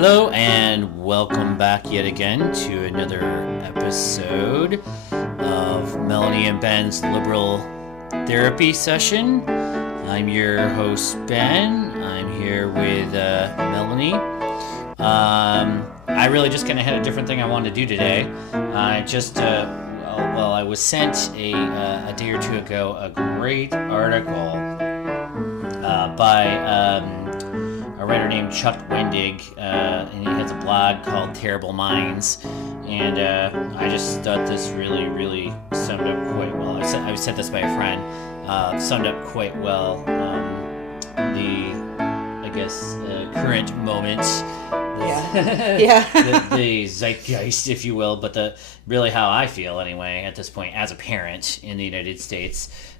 Hello and welcome back yet again to another episode of Melanie and Ben's Liberal Therapy Session. I'm your host, Ben. I'm here with Melanie. I really just kind of had a different thing I wanted to do today. I was sent a day or two ago a great article by a writer named Chuck Wendig, and he has a blog called Terrible Minds, and I just thought this really summed up quite well. I was sent this by a friend, summed up quite well current moment. The zeitgeist, if you will, but really how I feel anyway at this point as a parent in the United States.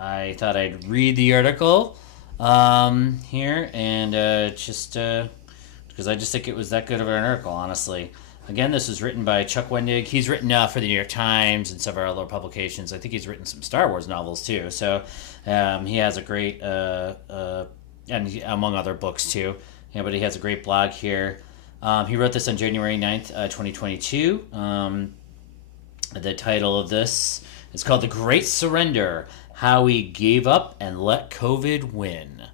I thought I'd read the article here, and just because I just think it was that good of an article, honestly. Again, this was written by Chuck Wendig. He's written for the New York Times and several other publications. I think he's written some Star Wars novels too. So he has a great, and among other books too. Yeah, but he has a great blog here. He wrote this on January 9th, 2022. The title of this is called The Great Surrender: How We Gave Up and Let COVID Win.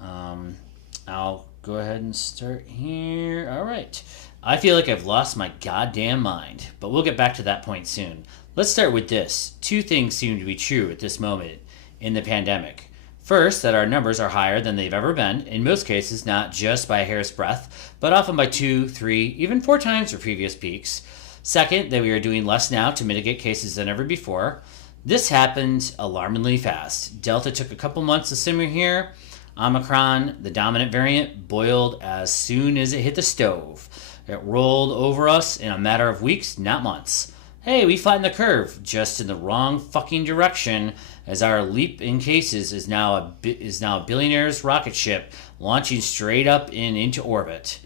I'll go ahead and start here. All right. I feel like I've lost my goddamn mind, but we'll get back to that point soon. Let's start with this. Two things seem to be true at this moment in the pandemic. First, that our numbers are higher than they've ever been, in most cases not just by a hair's breadth, but often by 2, 3, even 4 times their previous peaks. Second, that we are doing less now to mitigate cases than ever before. This happened alarmingly fast. Delta took a couple months to simmer here. Omicron, the dominant variant, boiled as soon as it hit the stove. It rolled over us in a matter of weeks, not months. Hey, we flattened the curve, just in the wrong fucking direction, as our leap in cases is now a billionaire's rocket ship launching straight up and into orbit.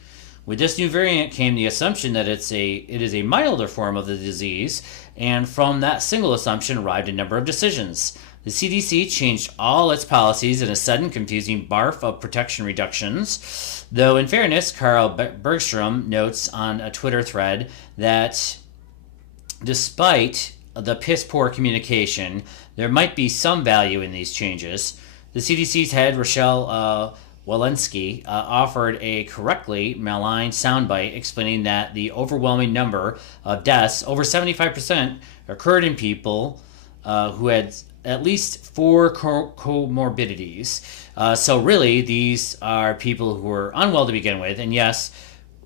With this new variant came the assumption that it is a milder form of the disease, and from that single assumption arrived a number of decisions. The CDC changed all its policies in a sudden, confusing barf of protection reductions, though in fairness, Carl Bergstrom notes on a Twitter thread that despite the piss-poor communication, there might be some value in these changes. The CDC's head, Rochelle Walensky, offered a correctly maligned soundbite explaining that the overwhelming number of deaths, over 75%, occurred in people who had at least 4 comorbidities. So really, these are people who are unwell to begin with. And yes,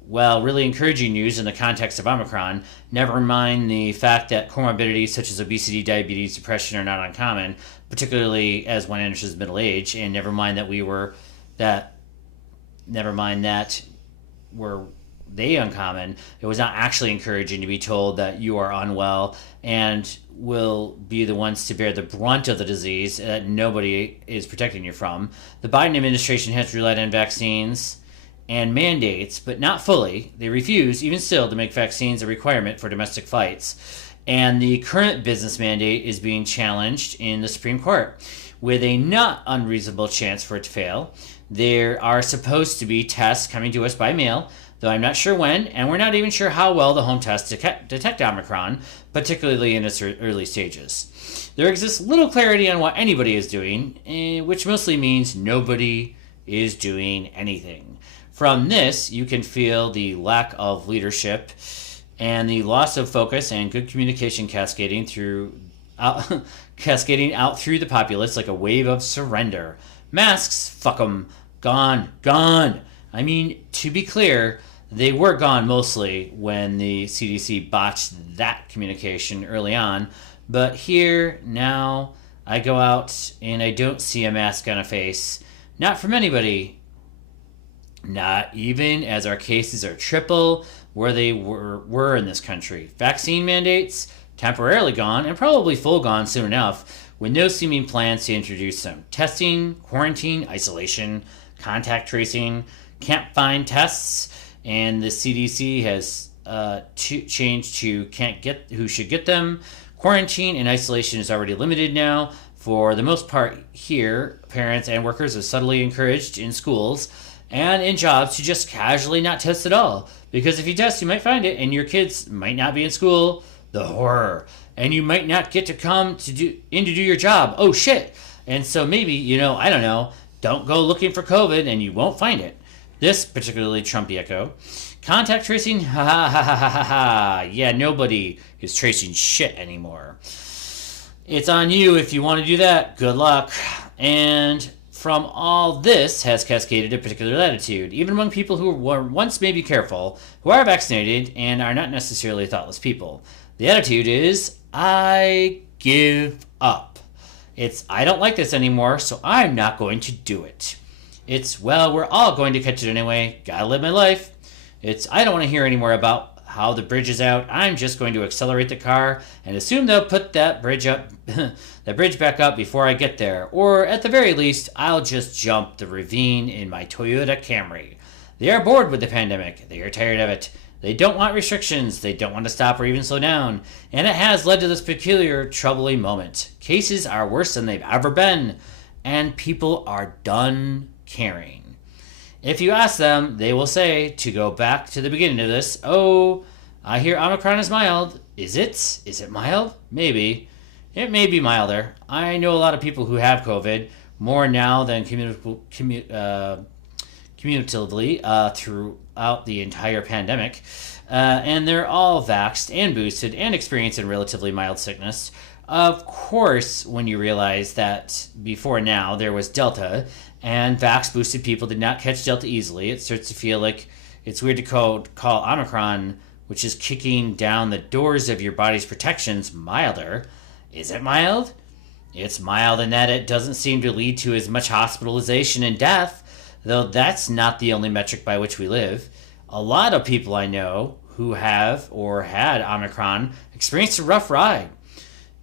well, really encouraging news in the context of Omicron. Never mind the fact that comorbidities such as obesity, diabetes, depression are not uncommon, particularly as one enters middle age. And never mind that were they uncommon. It was not actually encouraging to be told that you are unwell and will be the ones to bear the brunt of the disease that nobody is protecting you from. The Biden administration has relied on vaccines and mandates, but not fully. They refuse, even still, to make vaccines a requirement for domestic flights. And the current business mandate is being challenged in the Supreme Court, with a not unreasonable chance for it to fail. There are supposed to be tests coming to us by mail, though I'm not sure when, and we're not even sure how well the home tests detect Omicron, particularly in its early stages. There exists little clarity on what anybody is doing, which mostly means nobody is doing anything. From this, you can feel the lack of leadership and the loss of focus and good communication cascading out through the populace like a wave of surrender. Masks, fuck 'em, gone. I mean, to be clear, they were gone mostly when the CDC botched that communication early on. But here, now, I go out and I don't see a mask on a face. Not from anybody. Not even as our cases are triple where they were in this country. Vaccine mandates, temporarily gone and probably full gone soon enough, with no seeming plans to introduce them. Testing, quarantine, isolation, contact tracing, can't find tests, and the CDC has changed to can't get who should get them. Quarantine and isolation is already limited now. For the most part here, parents and workers are subtly encouraged in schools and in jobs to just casually not test at all. Because if you test, you might find it, and your kids might not be in school. The horror. And you might not get to come to do your job. Oh shit. And so maybe, I don't know, don't go looking for COVID and you won't find it. This particularly Trumpy echo. Contact tracing? Ha ha ha ha ha ha. Yeah, nobody is tracing shit anymore. It's on you if you want to do that. Good luck. And from all this has cascaded a particular attitude, even among people who were once maybe careful, who are vaccinated and are not necessarily thoughtless people. The attitude is, I give up. It's, I don't like this anymore, so I'm not going to do it. It's, well, we're all going to catch it anyway. Gotta live my life. It's, I don't want to hear any more about how the bridge is out. I'm just going to accelerate the car and assume they'll put that bridge up, that bridge back up before I get there. Or at the very least, I'll just jump the ravine in my Toyota Camry. They are bored with the pandemic. They are tired of it. They don't want restrictions. They don't want to stop or even slow down. And it has led to this peculiar, troubling moment. Cases are worse than they've ever been. And people are done caring. If you ask them, they will say, to go back to the beginning of this, oh, I hear Omicron is mild. Is it? Is it mild? Maybe. It may be milder. I know a lot of people who have COVID, more now than cumulatively throughout the entire pandemic. And they're all vaxxed and boosted and experiencing relatively mild sickness. Of course, when you realize that before now there was Delta, and vax-boosted people did not catch Delta easily, it starts to feel like it's weird to call Omicron, which is kicking down the doors of your body's protections, milder. Is it mild? It's mild in that it doesn't seem to lead to as much hospitalization and death, though that's not the only metric by which we live. A lot of people I know who have or had Omicron experienced a rough ride.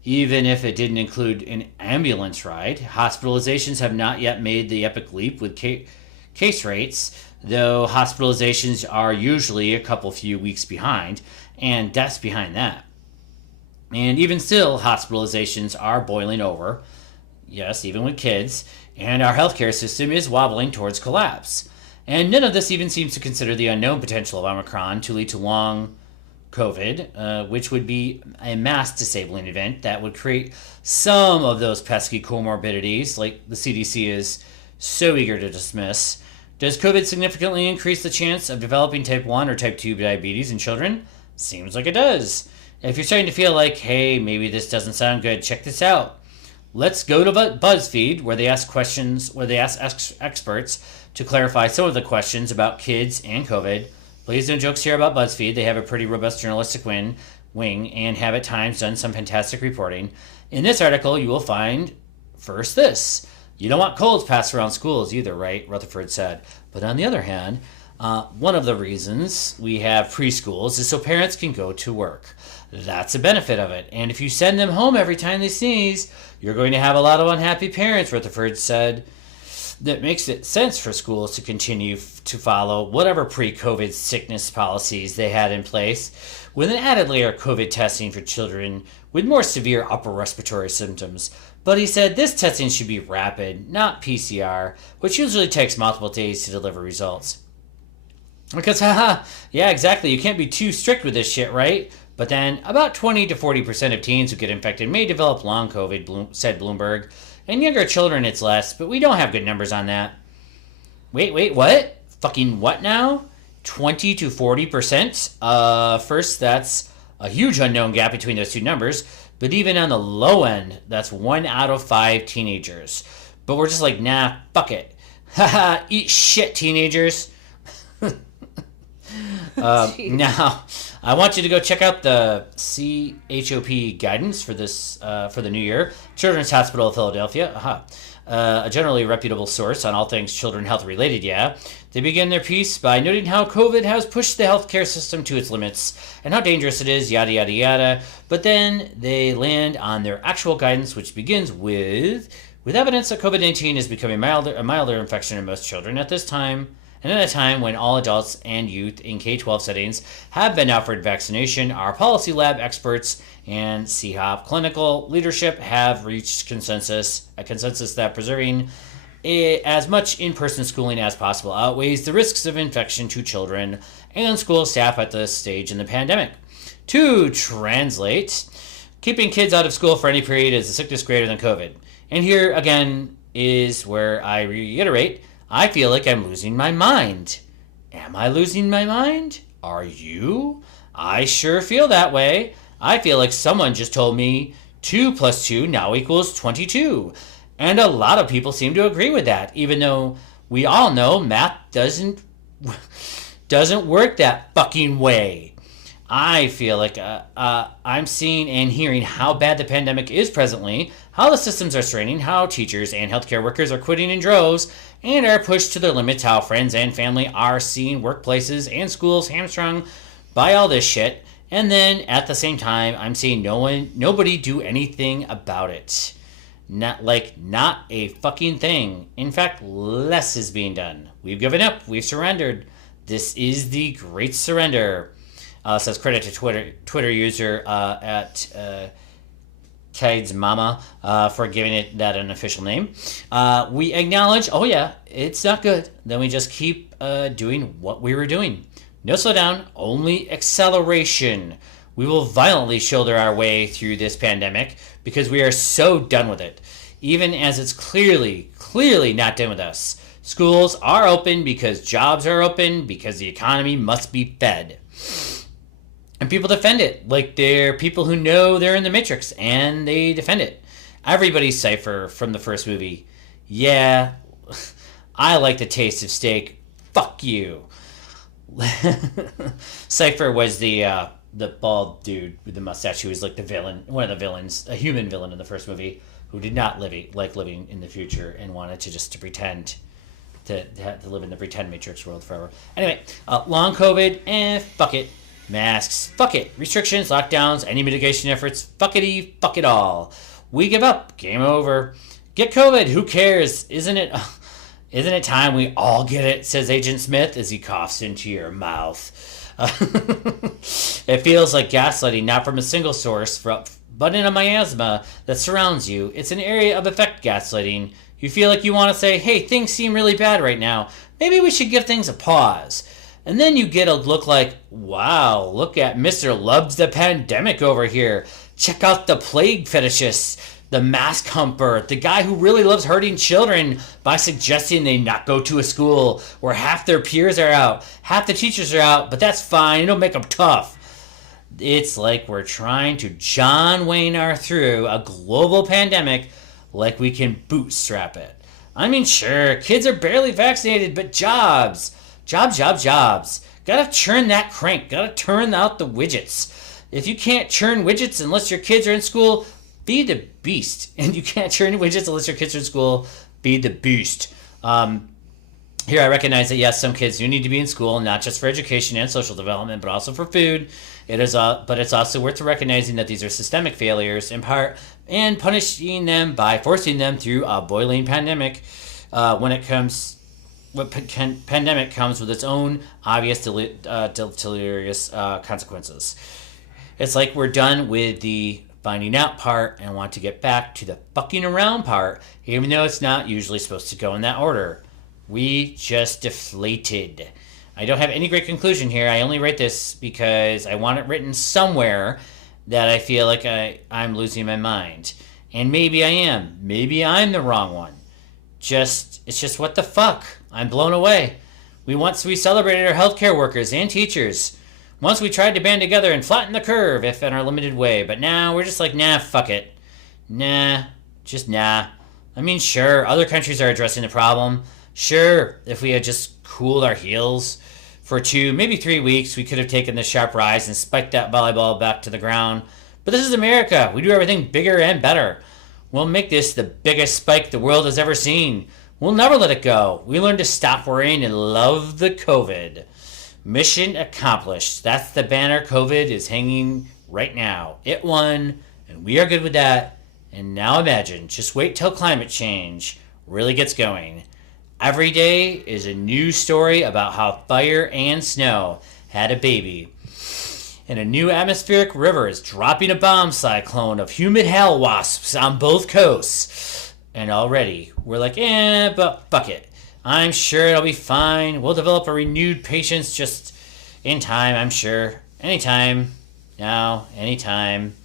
Even if it didn't include an ambulance ride, hospitalizations have not yet made the epic leap with case rates, though hospitalizations are usually a few weeks behind, and deaths behind that. And even still, hospitalizations are boiling over, yes, even with kids, and our healthcare system is wobbling towards collapse. And none of this even seems to consider the unknown potential of Omicron to lead to long COVID, which would be a mass disabling event that would create some of those pesky comorbidities like the CDC is so eager to dismiss. Does COVID significantly increase the chance of developing type 1 or type 2 diabetes in children? Seems like it does. If you're starting to feel like, hey, maybe this doesn't sound good, check this out. Let's go to BuzzFeed, where they ask experts to clarify some of the questions about kids and COVID. Please no jokes here about BuzzFeed. They have a pretty robust journalistic wing and have at times done some fantastic reporting. In this article, you will find first this. You don't want colds passed around schools either, right? Rutherford said. But on the other hand, one of the reasons we have preschools is so parents can go to work. That's a benefit of it. And if you send them home every time they sneeze, you're going to have a lot of unhappy parents, Rutherford said. That makes it sense for schools to continue to follow whatever pre-COVID sickness policies they had in place, with an added layer of COVID testing for children with more severe upper respiratory symptoms. But he said this testing should be rapid, not PCR, which usually takes multiple days to deliver results. Because, yeah, exactly, you can't be too strict with this shit, right? But then, about 20 to 40% of teens who get infected may develop long COVID, said Bloomberg. And younger children, it's less, but we don't have good numbers on that. Wait, what? Fucking what now? 20 to 40%? First, that's a huge unknown gap between those two numbers. But even on the low end, that's 1 out of 5 teenagers. But we're just like, nah, fuck it. Haha, eat shit, teenagers. Now, I want you to go check out the CHOP guidance for this for the new year. Children's Hospital of Philadelphia, a generally reputable source on all things children health related. Yeah, they begin their piece by noting how COVID has pushed the healthcare system to its limits and how dangerous it is. Yada yada yada. But then they land on their actual guidance, which begins with evidence that COVID-19 is becoming a milder infection in most children at this time. And at a time when all adults and youth in K-12 settings have been offered vaccination, our policy lab experts and CHOP clinical leadership have reached a consensus that preserving as much in-person schooling as possible outweighs the risks of infection to children and school staff at this stage in the pandemic. To translate, keeping kids out of school for any period is a sickness greater than COVID. And here again is where I reiterate, I feel like I'm losing my mind. Am I losing my mind? Are you? I sure feel that way. I feel like someone just told me 2 plus 2 now equals 22. And a lot of people seem to agree with that, even though we all know math doesn't work that fucking way. I feel like I'm seeing and hearing how bad the pandemic is presently, how the systems are straining, how teachers and healthcare workers are quitting in droves and are pushed to their limits, how friends and family are seeing workplaces and schools hamstrung by all this shit. And then at the same time, I'm seeing nobody do anything about it. Not a fucking thing. In fact, less is being done. We've given up. We've surrendered. This is the great surrender. Says credit to Twitter user at Kids Mama for giving it that an official name. We acknowledge, oh yeah, it's not good. Then we just keep doing what we were doing. No slowdown, only acceleration. We will violently shoulder our way through this pandemic because we are so done with it, even as it's clearly not done with us. Schools are open because jobs are open, because the economy must be fed. And people defend it like they're people who know they're in the Matrix, and they defend it. Everybody's Cypher from the first movie. Yeah, I like the taste of steak. Fuck you. Cypher was the bald dude with the mustache who was like the villain, one of the villains, a human villain in the first movie, who did not like living in the future and wanted to pretend to live in the pretend Matrix world forever. Anyway, long COVID, fuck it. Masks, fuck it. Restrictions, lockdowns, any mitigation efforts, fuckity, fuck it all. We give up. Game over. Get COVID. Who cares? Isn't it time we all get it? Says Agent Smith as he coughs into your mouth. It feels like gaslighting, not from a single source, but in a miasma that surrounds you. It's an area of effect gaslighting. You feel like you want to say, hey, things seem really bad right now. Maybe we should give things a pause. And then you get a look like, wow, look at Mr. Loves the Pandemic over here. Check out the plague fetishist, the mask humper, the guy who really loves hurting children by suggesting they not go to a school where half their peers are out, half the teachers are out, but that's fine, it'll make them tough. It's like we're trying to John Wayne our through a global pandemic like we can bootstrap it. I mean, sure, kids are barely vaccinated, but jobs. Jobs. Gotta churn that crank. Gotta turn out the widgets. If you can't churn widgets unless your kids are in school, feed the beast. And you can't churn widgets unless your kids are in school, feed the beast. Here I recognize that yes, some kids do need to be in school, not just for education and social development, but also for food. But it's also worth recognizing that these are systemic failures in part, and punishing them by forcing them through a boiling pandemic. Pandemic comes with its own obvious deleterious consequences. It's like we're done with the finding out part and want to get back to the fucking around part, even though it's not usually supposed to go in that order. We just deflated. I don't have any great conclusion here. I only write this because I want it written somewhere that I feel like I'm losing my mind. And maybe I am. Maybe I'm the wrong one. It's just what the fuck? I'm blown away. Once we celebrated our healthcare workers and teachers. Once we tried to band together and flatten the curve, if in our limited way. But now we're just like, nah, fuck it. Nah. I mean, sure, other countries are addressing the problem. Sure, if we had just cooled our heels for 2, maybe 3 weeks, we could have taken the sharp rise and spiked that volleyball back to the ground. But this is America. We do everything bigger and better. We'll make this the biggest spike the world has ever seen. We'll never let it go. We learned to stop worrying and love the COVID. Mission accomplished. That's the banner COVID is hanging right now. It won, and we are good with that. And now imagine, just wait till climate change really gets going. Every day is a new story about how fire and snow had a baby. And a new atmospheric river is dropping a bomb cyclone of humid hell wasps on both coasts. And already, we're like, but fuck it. I'm sure it'll be fine. We'll develop a renewed patience just in time, I'm sure. Anytime. Now, anytime.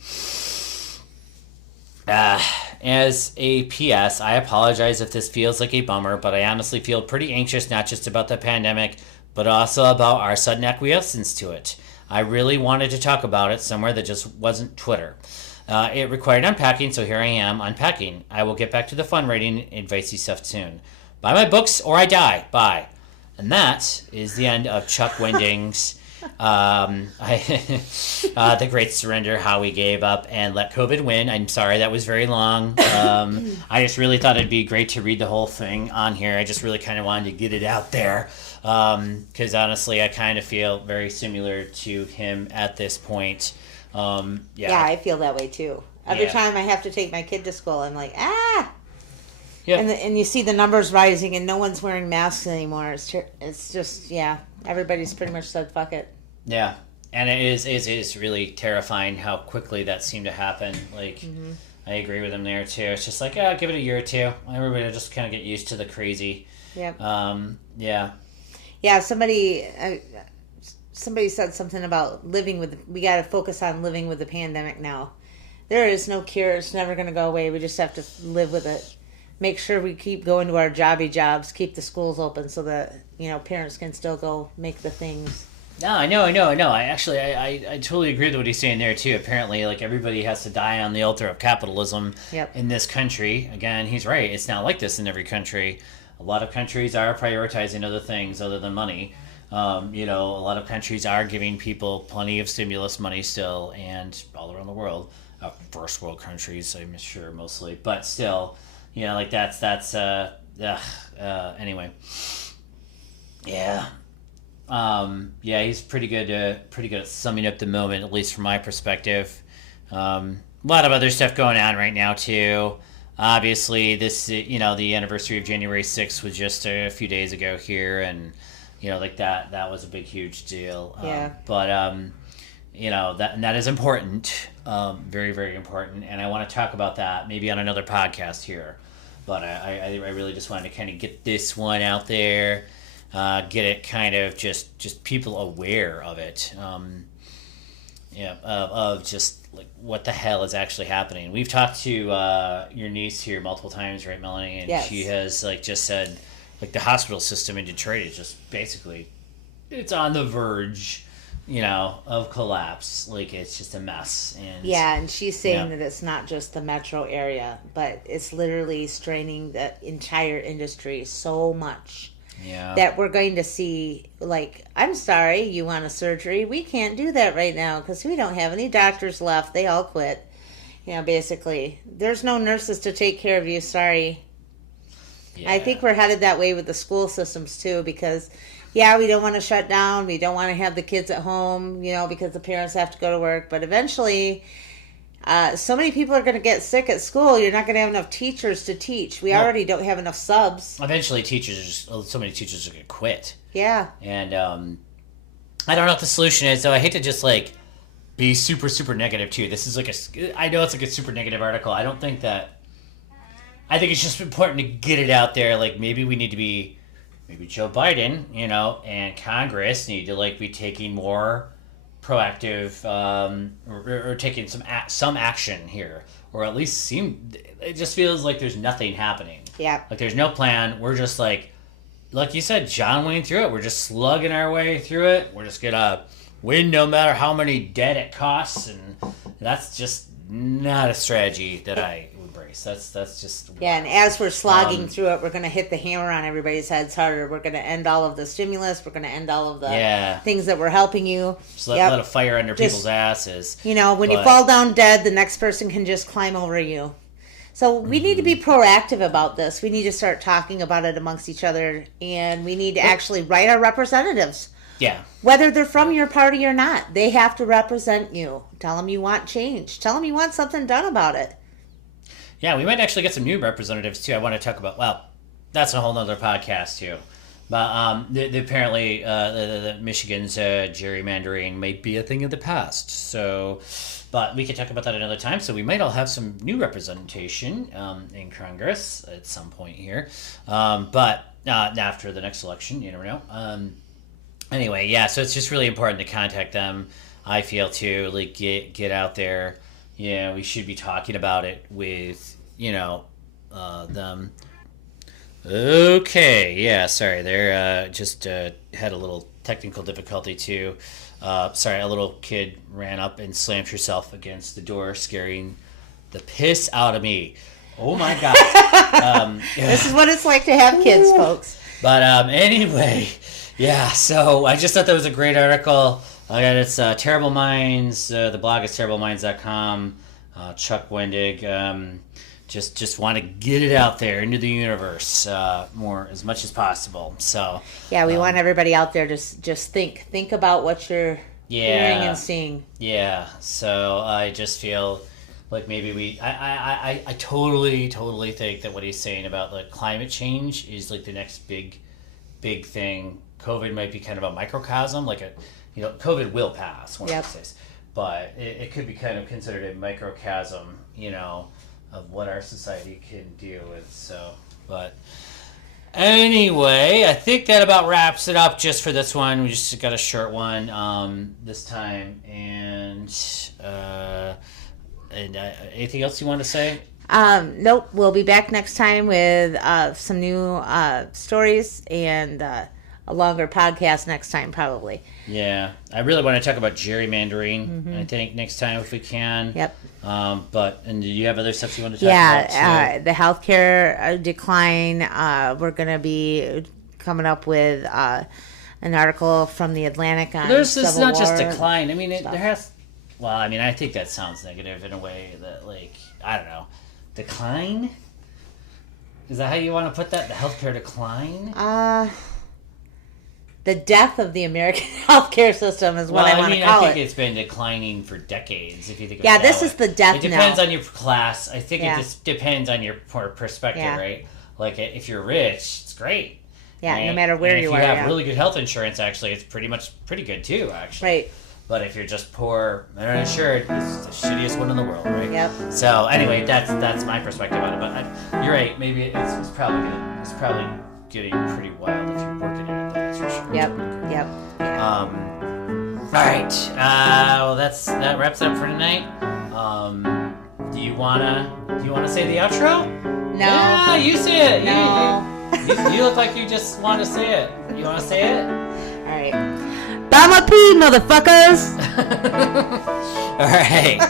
As a PS, I apologize if this feels like a bummer, but I honestly feel pretty anxious not just about the pandemic, but also about our sudden acquiescence to it. I really wanted to talk about it somewhere that just wasn't Twitter. It required unpacking, so here I am unpacking. I will get back to the fun writing advicey stuff soon. Buy my books or I die. Bye. And that is the end of Chuck Wendig's The Great Surrender, How We Gave Up and Let COVID Win. I'm sorry that was very long. I just really thought it'd be great to read the whole thing on here. I just really kind of wanted to get it out there because honestly I kind of feel very similar to him at this point. Yeah, I feel that way too. Every time I have to take my kid to school, I'm like, Yep. And you see the numbers rising and no one's wearing masks anymore. It's just, everybody's pretty much said, fuck it. Yeah. And it is really terrifying how quickly that seemed to happen. Like, I agree with him there too. It's just like, give it a year or two. Everybody will just kind of get used to the crazy. Yep. Yeah, somebody said something about we got to focus on living with the pandemic now. There is no cure. It's never going to go away. We just have to live with it. Make sure we keep going to our jobs, keep the schools open so that, parents can still go make the things. No, I know. I totally agree with what he's saying there too. Apparently, like, everybody has to die on the altar of capitalism in this country. Again, he's right. It's not like this in every country. A lot of countries are prioritizing other things other than money. A lot of countries are giving people plenty of stimulus money still, and all around the world, first world countries, I'm sure mostly, but still, anyway. Yeah. He's pretty good at summing up the moment, at least from my perspective. A lot of other stuff going on right now too. Obviously, this, the anniversary of January 6th was just a few days ago here, and that was a big, huge deal. That is important, very, very important, and I want to talk about that maybe on another podcast here. But I really just wanted to kind of get this one out there, get it kind of just people aware of it, of just like what the hell is actually happening. We've talked to your niece here multiple times, right, Melanie? And she has just said, like, the hospital system in Detroit is just basically, it's on the verge, of collapse. Like, it's just a mess. And she's saying that it's not just the metro area, but it's literally straining the entire industry so much that we're going to see, like, I'm sorry, you want a surgery? We can't do that right now because we don't have any doctors left. They all quit. Basically. There's no nurses to take care of you. Sorry. Yeah. I think we're headed that way with the school systems too, because we don't want to shut down. We don't want to have the kids at home, because the parents have to go to work. But eventually, so many people are going to get sick at school. You're not going to have enough teachers to teach. We already don't have enough subs. Eventually, so many teachers are going to quit. Yeah. And I don't know what the solution is, though. I hate to just, be super, super negative, too. This is I know it's a super negative article. I think it's just important to get it out there. Like, maybe we need to be, Joe Biden, and Congress need to, be taking more proactive, or taking some action here, or at least it just feels like there's nothing happening. Yeah. Like, there's no plan. We're just like you said, John Wayne through it. We're just slugging our way through it. We're just gonna win no matter how many dead it costs, and that's just not a strategy that I embrace. That's just and as we're slogging through it, we're going to hit the hammer on everybody's heads harder. We're going to end all of the stimulus. We're going to end all of the things that were helping you. Just let a fire under people's asses. When you fall down dead, the next person can just climb over you. So we need to be proactive about this. We need to start talking about it amongst each other, and we need to actually write our representatives. Yeah. Whether they're from your party or not, they have to represent you. Tell them you want change. Tell them you want something done about it. Yeah, we might actually get some new representatives, too. I want to talk about, that's a whole nother podcast too. But apparently, the Michigan's gerrymandering may be a thing of the past. So, but we could talk about that another time. So we might all have some new representation in Congress at some point here. But after the next election, you never know. Anyway, yeah. So it's just really important to contact them. I feel too. Like get out there. Yeah, we should be talking about it with them. Okay, yeah, sorry, they're just had a little technical difficulty too. Sorry, a little kid ran up and slammed herself against the door, scaring the piss out of me. Oh my god. This is what it's like to have kids, folks. But anyway, yeah, so I just thought that was a great article. I got it's Terrible Minds, the blog is terribleminds.com, Chuck Wendig. Just want to get it out there into the universe more as much as possible. So yeah, we want everybody out there to just think about what you're hearing and seeing. Yeah. So I just feel like maybe I totally think that what he's saying about like climate change is like the next big thing. COVID might be kind of a microcosm, like COVID will pass one of these days, but it could be kind of considered a microcosm, of what our society can deal with. So, but anyway, I think that about wraps it up just for this one. We just got a short one this time, and anything else you want to say? Nope. We'll be back next time with some new stories and a longer podcast next time, probably. Yeah, I really want to talk about gerrymandering. I think next time if we can. Yep. And do you have other stuff you want to talk about? Yeah, the healthcare decline. We're going to be coming up with an article from the Atlantic on It's not War just decline. I mean, stuff. there has. Well, I mean, I think that sounds negative in a way that, like, I don't know, decline. Is that how you want to put that? The healthcare decline. The death of the American healthcare system is what I want to call it. I think it's been declining for decades, if you think of it Yeah, that this way. is the death It depends on your class. I think it just depends on your perspective, right? Like, if you're rich, it's great. Yeah, right? no matter where you are. If you have really good health insurance, actually, it's pretty good, too, actually. Right. But if you're just poor and uninsured, it's the shittiest one in the world, right? Yep. So, anyway, that's my perspective on it. But you're right. Maybe it's probably getting pretty wild if you're working in it, that's for sure. Yep. All right. Well, that wraps it up for tonight. Do you wanna say the outro? No. Yeah, you say it. No. You look like you just want to say it. You want to say it? All right. Bama P, motherfuckers. All right.